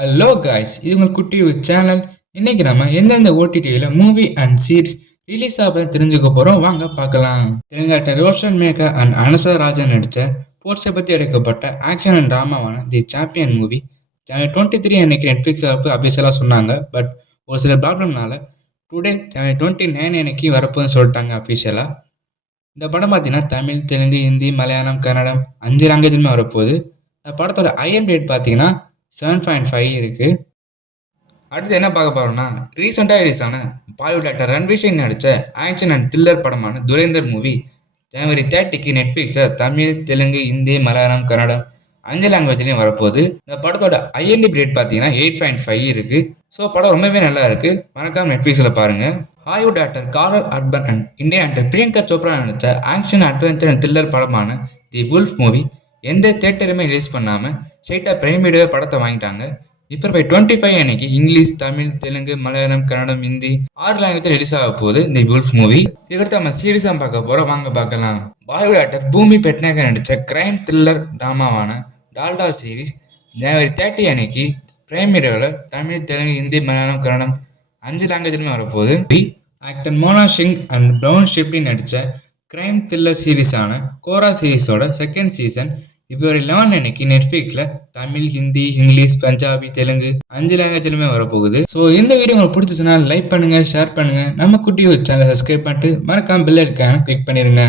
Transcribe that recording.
Hello guys, இது உங்கள் குட்டி சேனல். இன்னைக்கு நம்ம எந்தெந்த ஓடிடியில் மூவி அண்ட் சீரிஸ் ரிலீஸ் ஆக தெரிஞ்சுக்க போகிறோம். வாங்க பார்க்கலாம். தெலுங்காட்ட ரோஷன் மேகா அண்ட் அனசா ராஜன் நடித்த போர்ட்ஸை பற்றி எடுக்கப்பட்ட ஆக்ஷன் அண்ட் ட்ராமாவான தி சாம்பியன் மூவி ஜனவரி 23 அன்னைக்கு நெட்ஃப்ளிக்ஸ் அபிஷியலாக சொன்னாங்க. பட் ஒரு சில ப்ராப்ளம்னால டுடே ஜனவரி 29 அன்னைக்கு வரப்போன்னு சொல்லிட்டாங்க அஃபிஷியலாக. இந்த படம் பார்த்தீங்கன்னா தமிழ், தெலுங்கு, ஹிந்தி, மலையாளம், கன்னடம் 5 லாங்குவேஜுமே வரப்போகுது. இந்த படத்தோட ஐஎம் ரேட் பார்த்தீங்கன்னா 7.5 இருக்கு. அடுத்து என்ன பார்க்க போறோம்னா, ரீசெண்டாக ரிலீஸ் ஆன பாலிவுட் ஆக்டர் ரன்வீர் சிங் நடித்த ஆக்ஷன் அண்ட் த்ரில்லர் படமான துரேந்தர் மூவி ஜனவரி 30க்கு நெட்ஃப்ளிக்ஸில் தமிழ், தெலுங்கு, ஹிந்தி, மலையாளம், கன்னடம் 5 லாங்குவேஜ்லையும் வரப்போகுது. இந்த படத்தோட ஐஎன்டி ரேட் பார்த்தீங்கன்னா 8.5 இருக்கு. ஸோ படம் ரொம்பவே நல்லா இருக்கு. மறக்காம நெட்ஃப்ளிக்ஸில் பாருங்க. Hollywood actor Karl urban and Indian actor Priyanka Chopra நடித்த ஆக்ஷன் அட்வென்ச்சர் அண்ட் த்ரில்லர் படமான தி வுல்ஃப் மூவி எந்த தேட்டருமே ரிலீஸ் பண்ணாமல் ஸ்ட்ரெயிட்டாக பிரைம் வீடியோ படத்தை வாங்கிட்டாங்க. இப்போ 25 அன்னைக்கு English, Tamil, Telugu, Malayalam, Kannada, Hindi 6 language release ஆக போகுது தி வுல்ஃப் மூவி. இதுக்கடுத்து நம்ம சீரிஸாக பார்க்க போகிறோம். வாங்க பார்க்கலாம். பாலிவுட் ஆக்டர் பூமி பெட்னாகர் நடித்த கிரைம் த்ரில்லர் ட்ராமாவான டால்டால் சீரிஸ் ஜனவரி 30 அன்னைக்கு பிரைம் வீடியோவில் தமிழ், தெலுங்கு, ஹிந்தி, மலையாளம், கன்னடம் 5 லாங்குவேஜ்லையுமே வரப்போகுது. Actor Mona Singh and Brown Shipley நடித்த கிரைம் த்ரில்லர் சீரிஸான கோரா சீரிஸோட செகண்ட் சீசன் பிப்ரவரி 11 அன்னைக்கு நெட்ஃப்ளிக்ஸில் தமிழ், ஹிந்தி, இங்கிலீஷ், பஞ்சாபி, தெலுங்கு 5 லாங்குவேஜ்லுமே வரப்போகுது. ஸோ இந்த வீடியோ உங்களுக்கு பிடிச்சிச்சுன்னா லைக் பண்ணுங்க, ஷேர் பண்ணுங்க. நம்ம குட்டி சேனலை சப்ஸ்கிரைப் பண்ணிட்டு மறக்காம பெல் ஐகானை கிளிக் பண்ணிருங்க.